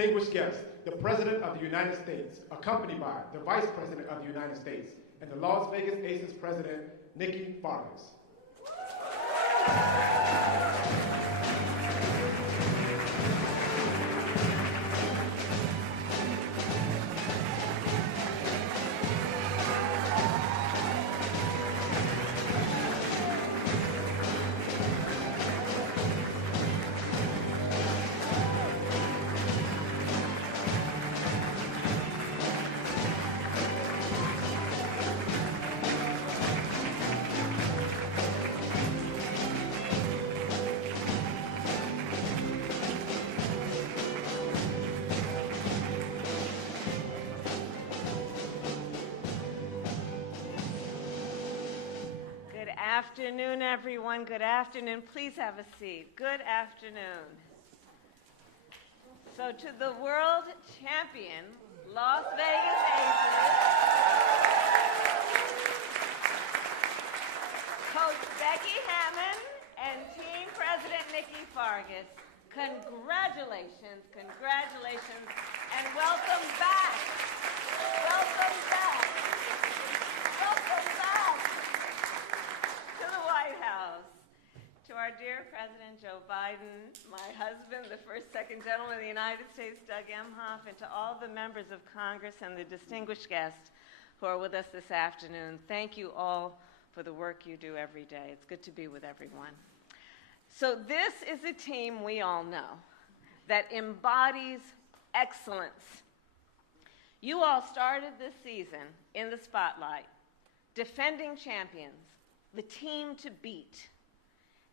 distinguished guest, the President of the United States, accompanied by the Vice President of the United States and the Las Vegas Aces President, Nikki Fargas. Good afternoon, everyone. Good afternoon. Please have a seat. Good afternoon. So to the world champion, Las Vegas Aces, Coach Becky Hammond and Team President Nikki Fargas, congratulations, congratulations, and welcome back. Welcome back. Welcome back to the White House. To our dear President Joe Biden, my husband, the first, second gentleman of the United States, Doug Emhoff, and to all the members of Congress and the distinguished guests who are with us this afternoon, thank you all for the work you do every day. It's good to be with everyone. So this is a team we all know that embodies excellence. You all started this season in the spotlight, defending champions, the team to beat,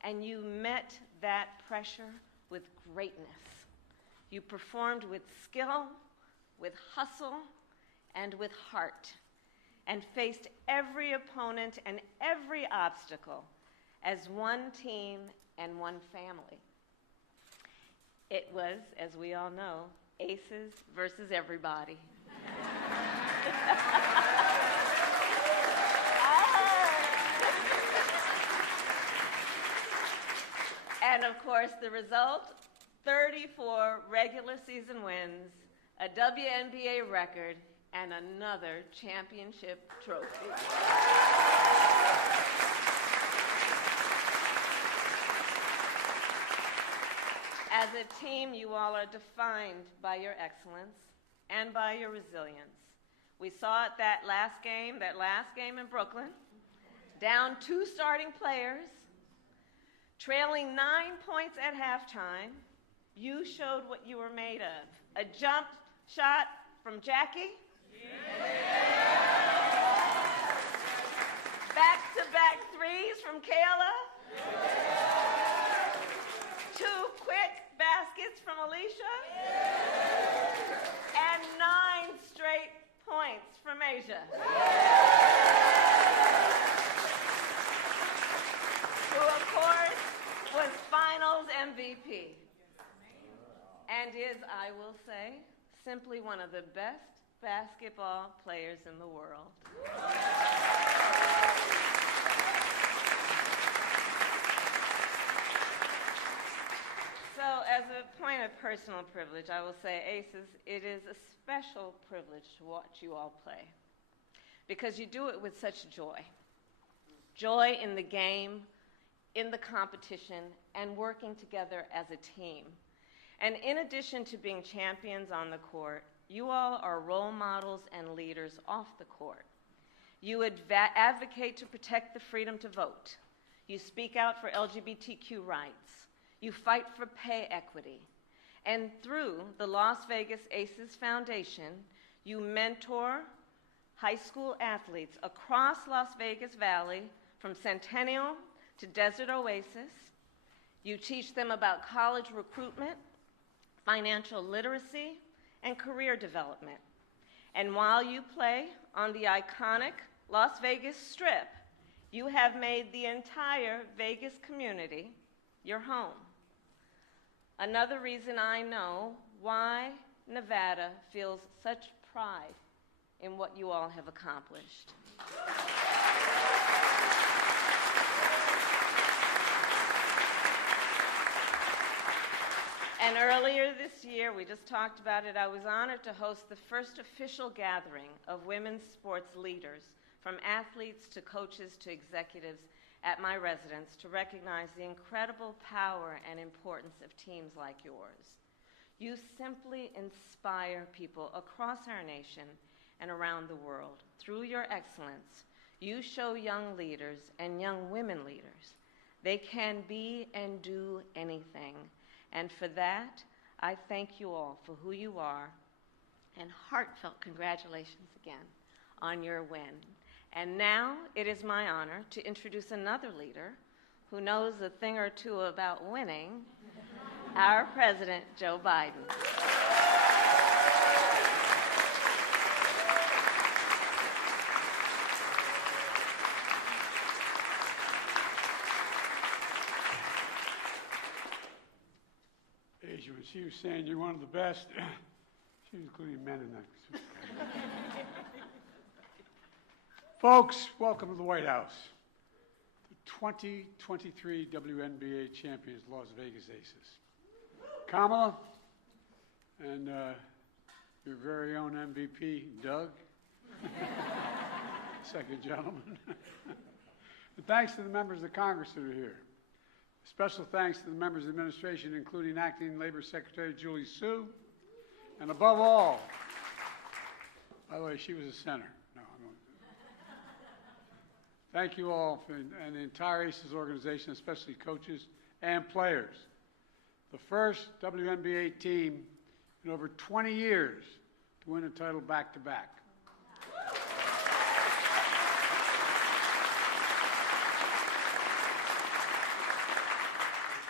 and you met that pressure with greatness. You performed with skill, with hustle, and with heart, and faced every opponent and every obstacle as one team and one family. It was, as we all know, aces versus everybody. And of course, the result, 34 regular season wins, a WNBA record, and another championship trophy. As a team, you all are defined by your excellence and by your resilience. We saw it that last game in Brooklyn, down 2 starting players, trailing 9 points at halftime. You showed what you were made of. A jump shot from Jackie. Back-to-back threes from Kayla. 2 quick baskets from Alicia. And 9 straight points from Asia. Who, of course, was Finals MVP. And is, I will say, simply one of the best basketball players in the world. So, as a point of personal privilege, I will say, Aces, it is a special privilege to watch you all play, because you do it with such joy. Joy in the game, in the competition, and working together as a team. And in addition to being champions on the court, you all are role models and leaders off the court. You advocate to protect the freedom to vote. You speak out for LGBTQ rights. You fight for pay equity. And through the Las Vegas Aces Foundation, you mentor high school athletes across Las Vegas Valley, from Centennial to Desert Oasis. You teach them about college recruitment, financial literacy, and career development. And while you play on the iconic Las Vegas Strip, you have made the entire Vegas community your home. Another reason I know why Nevada feels such pride in what you all have accomplished. And earlier this year, we just talked about it, I was honored to host the first official gathering of women's sports leaders, from athletes to coaches to executives, at my residence to recognize the incredible power and importance of teams like yours. You simply inspire people across our nation and around the world. Through your excellence, you show young leaders and young women leaders they can be and do anything. And for that, I thank you all for who you are, and heartfelt congratulations again on your win. And now it is my honor to introduce another leader who knows a thing or two about winning, our President, Joe Biden. Asia, when she was saying you're one of the best, she was including men in that. Folks, welcome to the White House. The 2023 WNBA champions, Las Vegas Aces. Kamala, and your very own MVP, Doug, second gentleman. And thanks to the members of Congress that are here. Special thanks to the members of the administration, including Acting Labor Secretary Julie Su, and above all, by the way, she was a center. No, I'm going. Thank you all and the entire ACES organization, especially coaches and players. The first WNBA team in over 20 years to win a title back-to-back.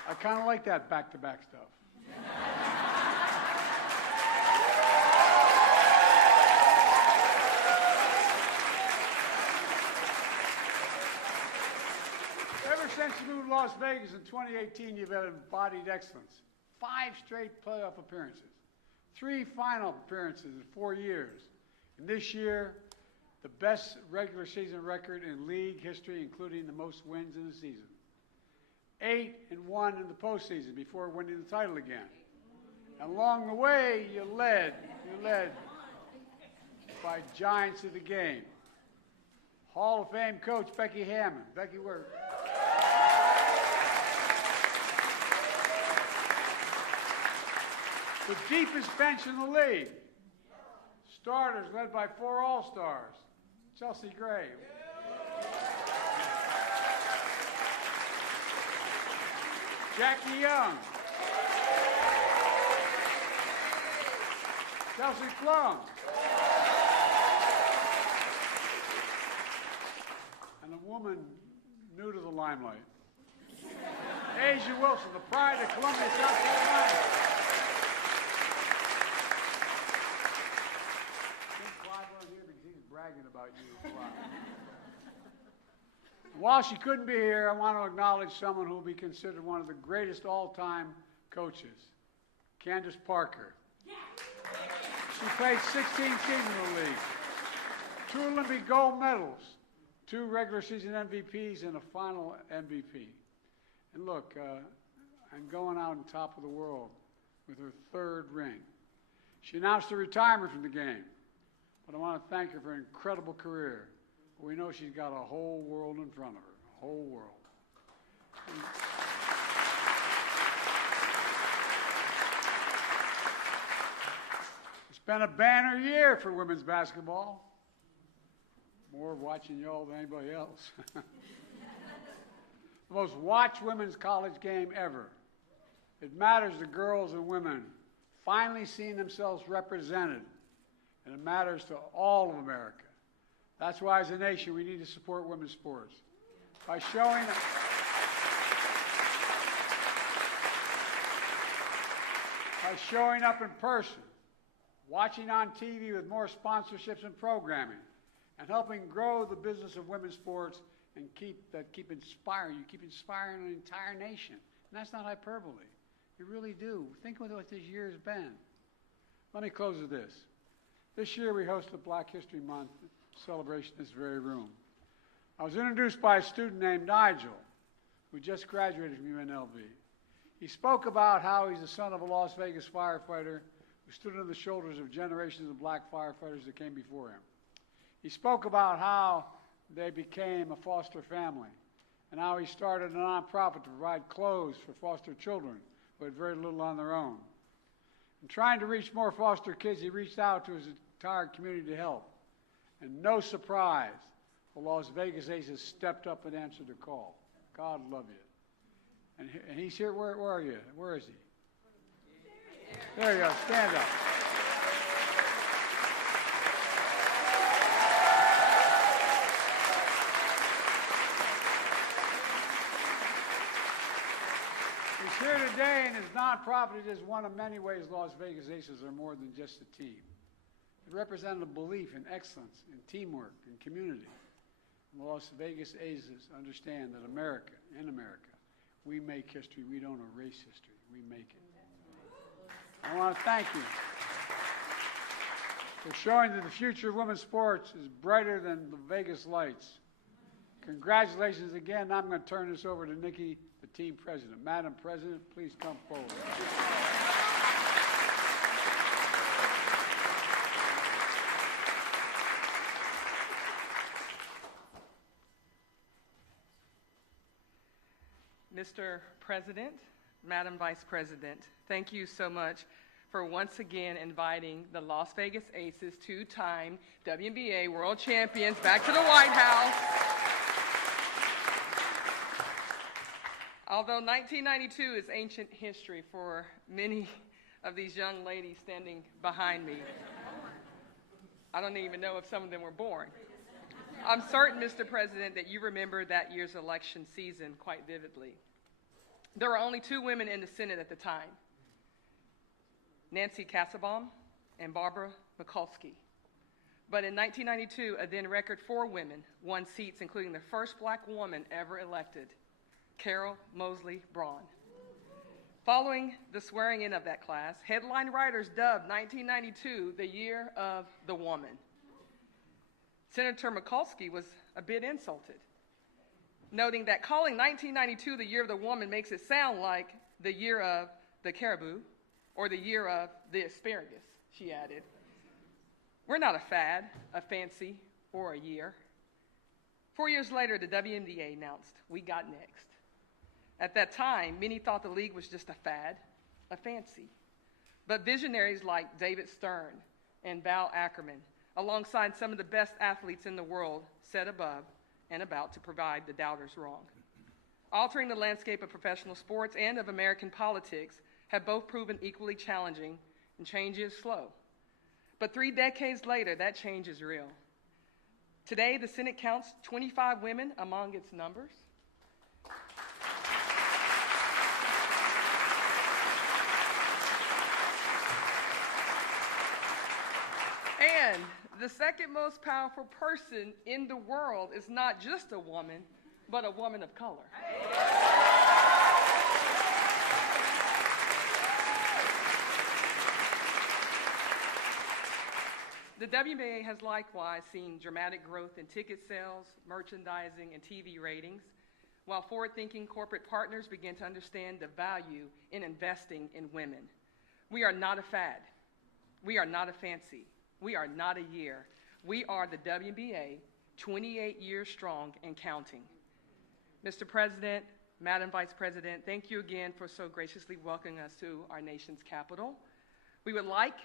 I kind of like that back-to-back stuff. Ever since you moved to Las Vegas in 2018, you've had embodied excellence. 5 straight playoff appearances, 3 final appearances in 4 years. And this year, the best regular season record in league history, including the most wins in a season. 8-1 in the postseason before winning the title again. And along the way, you led by giants of the game. Hall of Fame coach Becky Hammond. Becky, where? The deepest bench in the league. Starters led by 4 All-Stars. Chelsea Gray. Jackie Young. Chelsea Plum. And a woman new to the limelight. Asia Wilson, the pride of Columbia, South Carolina. Clive wasn't here because he was bragging about you. While she couldn't be here, I want to acknowledge someone who will be considered one of the greatest all-time coaches, Candace Parker. She played 16 seasons in the league, 2 Olympic gold medals, 2 regular season MVPs, and a final MVP. And look, I'm going out on top of the world with her 3rd ring. She announced her retirement from the game, but I want to thank her for an incredible career. We know she's got a whole world in front of her, a whole world. It's been a banner year for women's basketball. More watching y'all than anybody else. The most watched women's college game ever. It matters to girls and women finally seeing themselves represented, and it matters to all of America. That's why, as a nation, we need to support women's sports by showing up in person, watching on TV with more sponsorships and programming, and helping grow the business of women's sports and keep inspiring. You keep inspiring an entire nation. And that's not hyperbole. You really do. Think about what this year has been. Let me close with this. This year we hosted Black History Month celebration in this very room. I was introduced by a student named Nigel, who just graduated from UNLV. He spoke about how he's the son of a Las Vegas firefighter who stood on the shoulders of generations of black firefighters that came before him. He spoke about how they became a foster family and how he started a nonprofit to provide clothes for foster children who had very little on their own. In trying to reach more foster kids, he reached out to his entire community to help. And no surprise, the Las Vegas Aces stepped up and answered the call. God love you. And he's here. Where are you? Where is he? There you go. Stand up. He's here today, and his nonprofit is one of many ways Las Vegas Aces are more than just a team. It represented a belief in excellence, in teamwork, in community. And the Las Vegas Aces understand that in America, we make history. We don't erase history. We make it. I want to thank you for showing that the future of women's sports is brighter than the Vegas lights. Congratulations again. I'm going to turn this over to Nikki, the team president. Madam President, please come forward. Mr. President, Madam Vice President, thank you so much for once again inviting the Las Vegas Aces, two-time WNBA world champions, back to the White House. Although 1992 is ancient history for many of these young ladies standing behind me, I don't even know if some of them were born. I'm certain, Mr. President, that you remember that year's election season quite vividly. There were only two women in the Senate at the time, Nancy Kassebaum and Barbara Mikulski. But in 1992, a then record 4 women won seats, including the first black woman ever elected, Carol Moseley Braun. Following the swearing in of that class, headline writers dubbed 1992 the year of the woman. Senator Mikulski was a bit insulted, noting that calling 1992 the year of the woman makes it sound like the year of the caribou or the year of the asparagus, she added. We're not a fad, a fancy, or a year. 4 years later, the WNBA announced, "We got next." At that time, many thought the league was just a fad, a fancy. But visionaries like David Stern and Val Ackerman, alongside some of the best athletes in the world, set above and about to provide the doubters wrong. Altering the landscape of professional sports and of American politics have both proven equally challenging, and change is slow. But 3 decades later, that change is real. Today, the Senate counts 25 women among its numbers. And the second most powerful person in the world is not just a woman, but a woman of color. The WNBA has likewise seen dramatic growth in ticket sales, merchandising, and TV ratings, while forward-thinking corporate partners begin to understand the value in investing in women. We are not a fad. We are not a fancy. We are not a year. We are the WNBA, 28 years strong and counting. Mr. President, Madam Vice President, thank you again for so graciously welcoming us to our nation's capital. We would like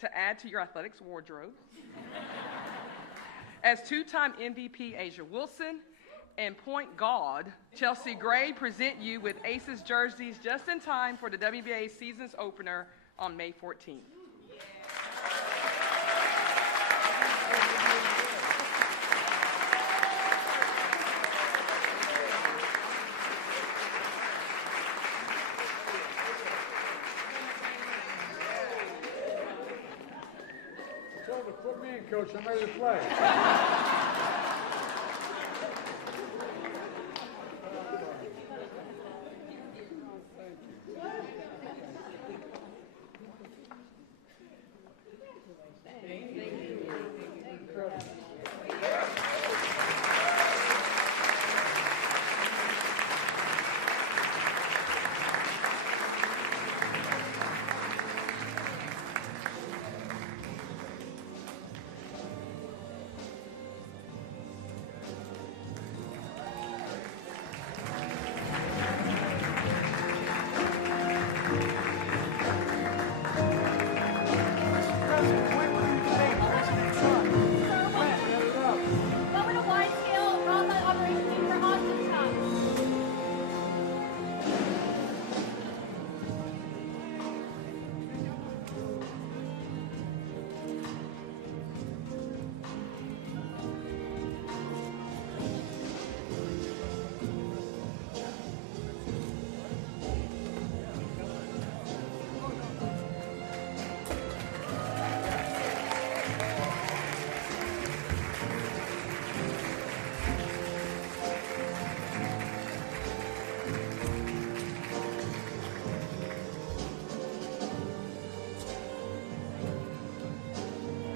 to add to your athletics wardrobe as two-time MVP Asia Wilson and point guard Chelsea Gray present you with Aces jerseys just in time for the WNBA season's opener on May 14th. Put me in, Coach. I'm ready to play.